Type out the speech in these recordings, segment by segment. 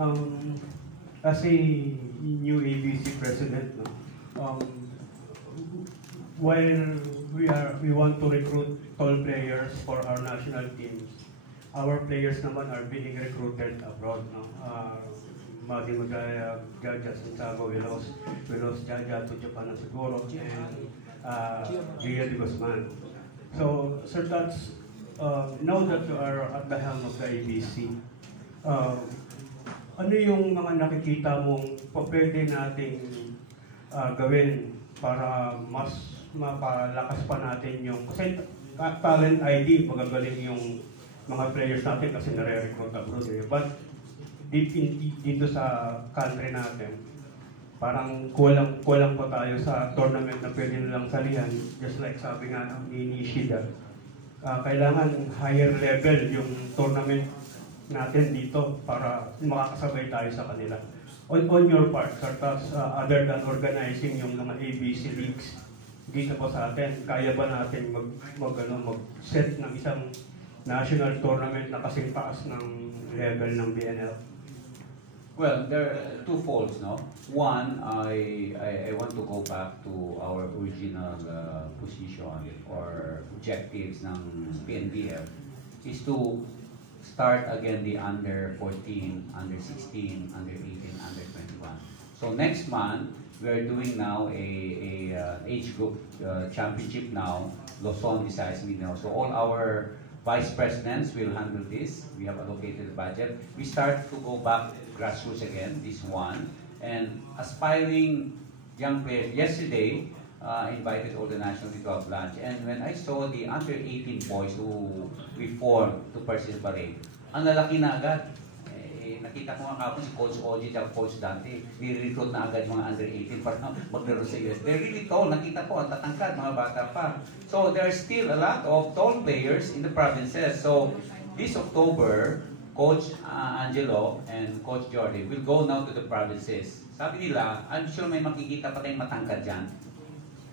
Um, as a new ABC president, no, while we want to recruit tall players for our national teams, our players naman are being recruited abroad. No? Madi Magaya, Jaja Santiago, we lost Jaja to Japan na siguro, and Gia de Guzman. So, Sir Tats, now that you are at the helm of the ABC, ano yung mga nakikita mong pwede nating gawin para mas mapalakas pa natin yung, kasi talent ID, magagaling yung mga players natin kasi nare-recruit abroad eh. But dito sa country natin, parang kulang pa tayo sa tournament na pwede nilang salihan. Just like sabi nga ni Nishida, kailangan higher level yung tournament natin dito para makakasabay tayo sa kanila. On your part, Sir Tas, other than organizing yung mga ABC leagues dito po sa atin, kaya ba natin mag-set ng isang national tournament na kasing taas ng level ng BNL? Well, there are two folds, no? One, I want to go back to our original position or objectives ng PNBF is to start again the under 14, under 16, under 18, under 21. So next month, we are doing now a age group championship now, Luzon, Visayas, Mindanao. So all our vice presidents will handle this. We have allocated the budget. We start to go back grassroots again, this one. And aspiring young players, yesterday, invited all the national team to have lunch. And when I saw the under 18 boys who we formed to participate, ang lalaki na agad. Nakita ko nga kapon si Coach Oji at Coach Dante, ni-recruit na agad yung mga under 18 para maglaro sa US. They're really tall. Nakita ko, ang tatangkad, mga bata pa. So there are still a lot of tall players in the provinces. So this October, Coach Angelo and Coach Jordi will go now to the provinces. Sabi nila, I'm sure may makikita pa tayong matangkad dyan.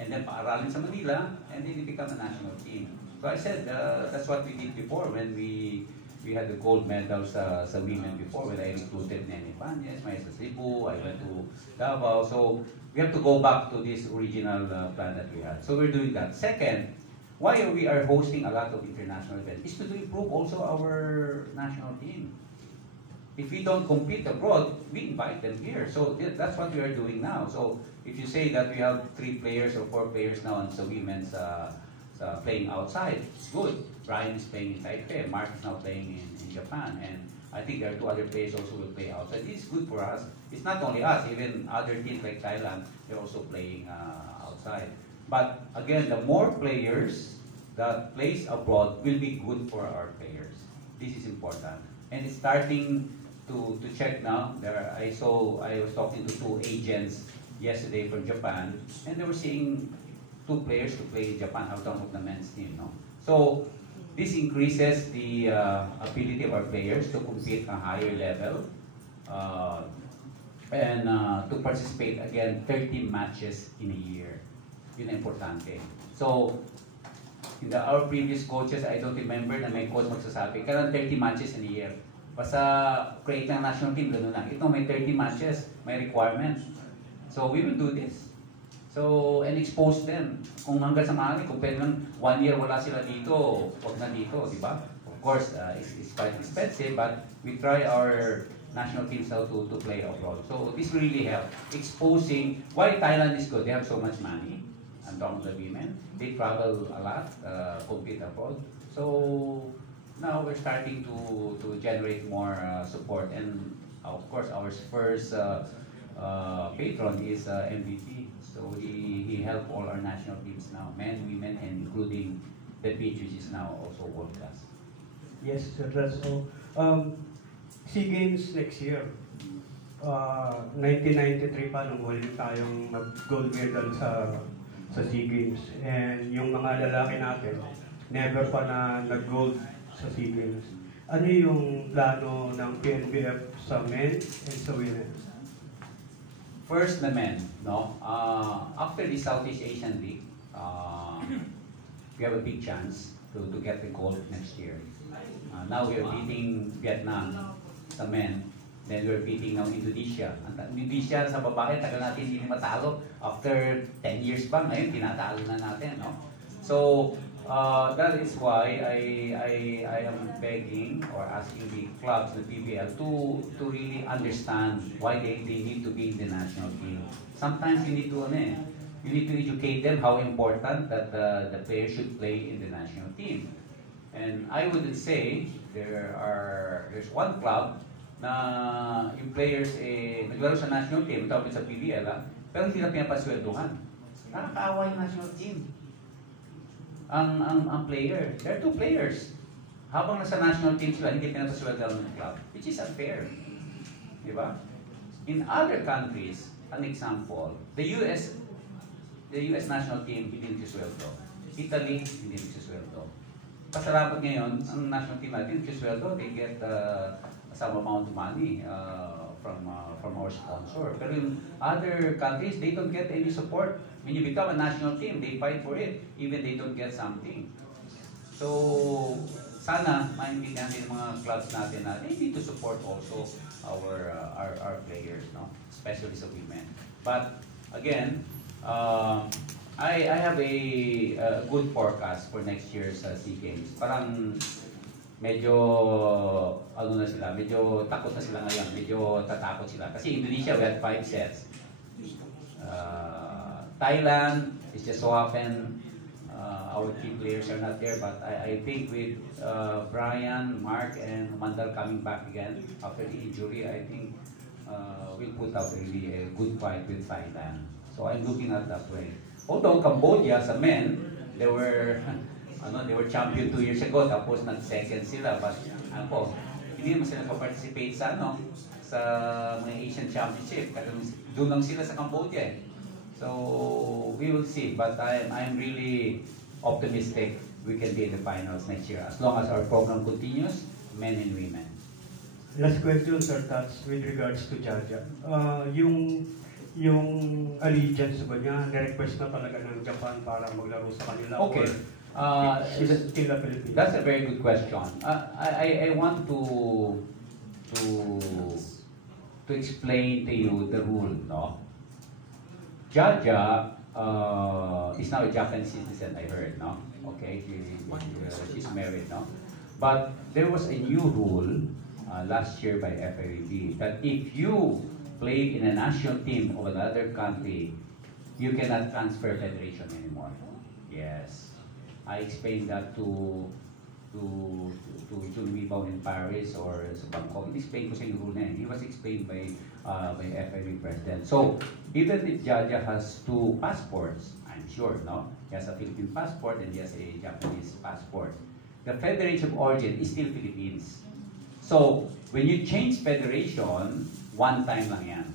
And then paaralin sa Manila, and then they become a national team. So I said, that's what we did before when we had the gold medal sa women before, when I recruited Nene Panyes, Maestra Cebu, I went to Davao. So we have to go back to this original plan that we had. So we're doing that. Second, why we are hosting a lot of international events is to improve also our national team. If we don't compete abroad, we invite them here. So that's what we are doing now. So if you say that we have 3 players or 4 players now on the women's playing outside, it's good. Brian is playing in Taipei, Mark is now playing in Japan, and I think there are 2 other players also will play outside. This is good for us. It's not only us, even other teams like Thailand, they're also playing outside. But again, the more players that plays abroad will be good for our players. This is important. And it's starting to check now. I was talking to 2 agents yesterday from Japan, and they were seeing 2 players to play in Japan out of the men's team. No? So this increases the ability of our players to compete at a higher level and to participate again 30 matches in a year. Yun ang importante. So in our previous coaches, I don't remember na may coach magsasabi, kailan 30 matches in a year. Basta create ng national team, gano'n lang. Ito may 30 matches, may requirements. So we will do this. So, and expose them. Kung hanggang sa maaari, kung pwede lang 1 year wala sila dito, huwag na dito, di ba? Of course, it's quite expensive, but we try our national teams now to play abroad. So this really helps. Exposing why Thailand is good. They have so much money. I'm talking to the women. They travel a lot, compete abroad. So now we're starting to generate more support. And of course, our first patron is MVP. So he helped all our national teams now, men, women, and including the beach, which is now also world class. Yes, Sir. So, SEA Games next year. 1993 pa nung huli tayong mag-gold medal sa SEA Games. And yung mga lalaki natin, never pa na nag-gold sa SEA Games. Ano yung plano ng PNBF sa men and sa women? First, the men. No, after the Southeast Asian League, we have a big chance to get the gold next year. Now we are beating Vietnam, the men, Then we're beating now Indonesia. Indonesia sa babae, tagal natin hindi matalo. After 10 years pa, ngayon tinatalo na natin, no? So, that is why I am begging or asking the clubs, the PBL, to really understand why they need to be in the national team. Sometimes you need to educate them how important that the players should play in the national team. And I would say there's one club na yung players naglaro sa national team, tawag sa PBL, pero hindi na pinapasweldohan. Nakakaawa yung national team. Ang player, there are two players. Habang nasa national team sila, hindi pinapasweldohan ng club, which is unfair. Di ba? In other countries, an example, the US national team hindi nagsisweldo. Italy, hindi nagsisweldo. Pasalamat ngayon, ang national team natin nagsisweldo, they get some amount of money from our sponsor. Pero in other countries, they don't get any support. When you become a national team, they fight for it, even they don't get something. So, sana maintindihan din ng mga clubs natin na they need to support also our players, no? Especially sa women. But again, I have a good forecast for next year's SEA Games. Parang medyo medyo takot na sila ngayon, medyo tatakot sila. Kasi Indonesia, we had 5 sets. Thailand, it's just so happen our key players are not there, but I think with Brian, Mark, and Mandal coming back again after the injury, I think we'll put up really a good fight with Thailand. So I'm looking at that way. Although Cambodia, sa men, they were champion 2 years ago, tapos nag-second sila, but hindi naman sila pa-participate sa sa mga Asian Championship. Kasi doon lang sila sa Cambodia. So we will see, but I'm really optimistic we can be in the finals next year as long as our program continues, men and women. Last question, Sir Tats, with regards to Jaja. Yung allegiance ba niya, na-request na talaga ng Japan para maglaro sa kanila? Okay. Is it still a Philippines? That's a very good question. I want to explain to you the rule, no? Jaja is now a Japanese citizen, I heard, no? Okay, she's married, no? But there was a new rule last year by FIVB that if you play in a national team of another country, you cannot transfer federation anymore. Yes. I explained that to Jun Weebao in Paris or sa Bangkok. Explained ko sa yung rule na yun. It was explained by FIB president. So, even if Jaja has 2 passports, I'm sure, no? He has a Philippine passport and he has a Japanese passport. The federation of origin is still Philippines. So, when you change federation, one time lang yan.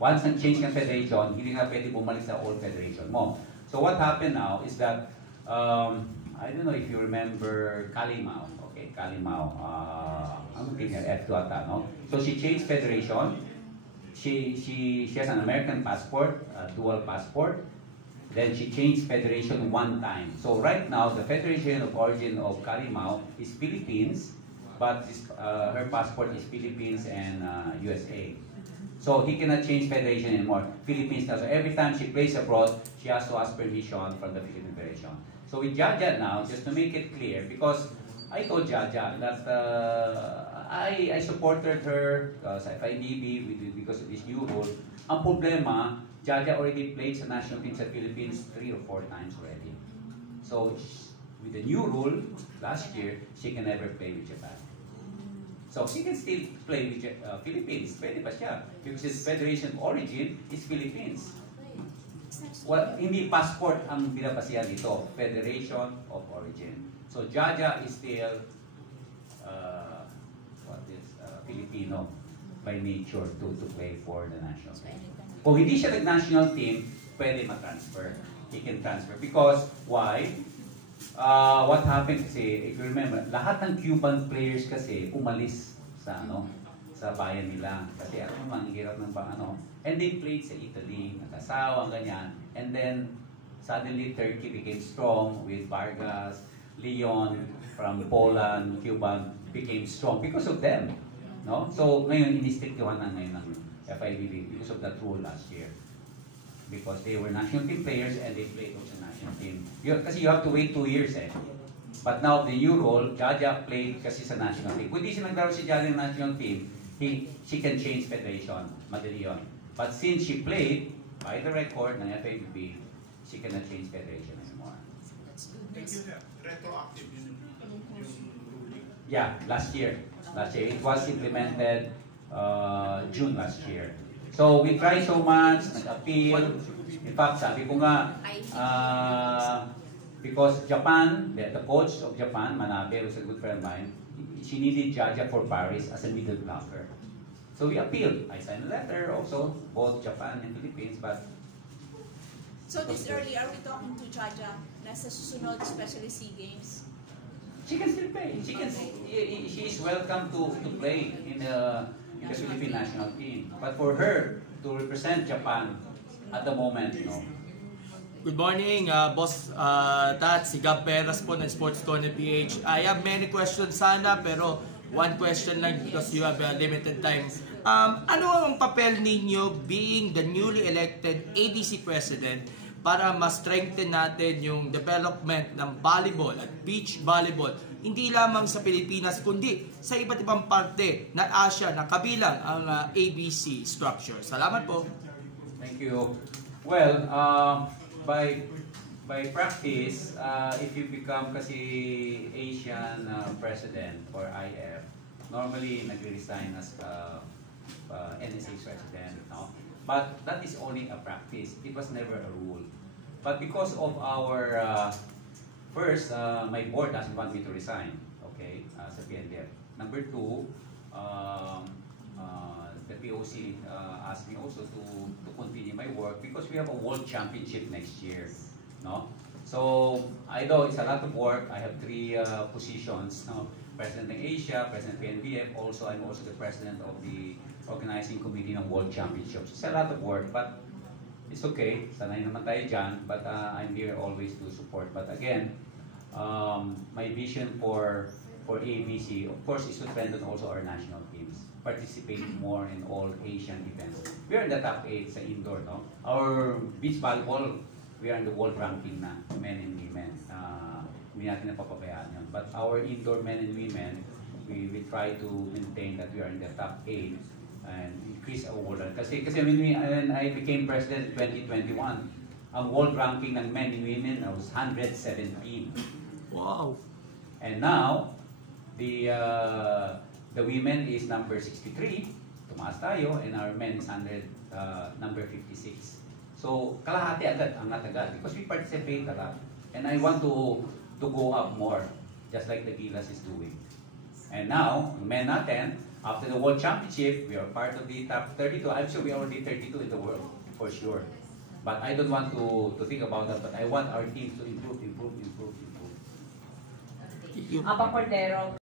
Once nag-change ng federation, hindi na pwede bumalik sa old federation mo. So what happened now is that, I don't know if you remember Kalimao. Okay, Kalimao. I'm looking at F2 ata, no? So she changed federation. She has an American passport, a dual passport. Then she changed federation 1 time. So right now, the federation of origin of Kalimao is Philippines, but her passport is Philippines and USA. So he cannot change federation anymore. Philippines now. So every time she plays abroad, she has to ask permission from the Philippine Federation. So with Jaja now, just to make it clear, because I told Jaja that I supported her sa FIDB because of this new rule. Ang problema, Jaja already played sa national team sa Philippines 3 or 4 times already. So with the new rule last year, she can never play with Japan. So he can still play with Philippines. Pwede pa siya. Because his federation of origin is Philippines. Well, hindi passport ang binabasihan dito. Federation of origin. So Jaja is still Filipino by nature to play for the national team. Kung hindi siya nag-national team, pwede ma-transfer. He can transfer. Because, why? What happened kasi, if you remember, lahat ng Cuban players kasi umalis sa sa bayan nila. Kasi ang hirap ng and they played sa Italy, nag-asawa, ganyan. And then, suddenly Turkey became strong with Vargas, Leon from Poland, Cuban became strong because of them. No? So, ngayon, inistriktuhan na ngayon ng FIVB because of that rule last year. Because they were national team players and they played also national team. Kasi you have to wait 2 years eh. But now, the new rule, Jaja played kasi sa national team. Kung di siya naglaro si Jaja ng national team, she can change federation. Madali yun. But since she played, by the record ng FIVB, she cannot change federation anymore. Thank you, sir. Retroactive yung ruling. Yeah, last year. It was implemented June last year. So we tried so much, nag-appeal. In fact, sabi ko nga, because Japan, the coach of Japan, Manabe, who's a good friend of mine, she needed Jaja for Paris as a middle blocker. So we appealed. I signed a letter also, both Japan and Philippines, but So this early, are we talking to Jaja na sa susunod, especially SEA Games? she can still play. She is welcome to play in the Philippine national team. But for her to represent Japan at the moment, no. Good morning, Boss Tat, si Gab Peras po ng Sports Corner PH. I have many questions sana, pero one question lang because you have limited time. Ano ang papel ninyo being the newly elected ADC President para ma-strengthen natin yung development ng volleyball at beach volleyball, hindi lamang sa Pilipinas, kundi sa iba't ibang parte ng Asia na kabilang ang ABC structure? Salamat po. Thank you. Well, by practice, if you become kasi Asian president or IF, normally nag-resign as NSA president, no? But that is only a practice. It was never a rule. But because of our first, my board doesn't want me to resign, okay, sa PNDF. Number two, the POC asked me also to continue my work because we have a world championship next year, no? So, although it's a lot of work, I have 3 positions, no? President ng Asia, President PNBF, also I'm also the president of the organizing committee ng World Championships. It's a lot of work, but it's okay. Sanay naman tayo dyan, but I'm here always to support. But again, my vision for ABC, of course, is to strengthen also our national teams. Participate more in all Asian events. We are in the top 8 sa indoor, no? Our beach volleyball, we are in the world ranking na, men and women. Hindi natin napapabayaan yun. But our indoor men and women, we try to maintain that we are in the top 8 and increase our world. Kasi when I became president in 2021, ang world ranking ng men and women was 117. Wow. And now, the women is number 63, tumaas tayo, and our men is number 56. So, kalahati agad, angat agad, because we participate a lot. And I want to go up more, just like the Gilas is doing. And now, men natin, after the World Championship, we are part of the top 32. I'm sure we are already 32 in the world, for sure. But I don't want to think about that, but I want our teams to improve. Thank you. Apa Cordero.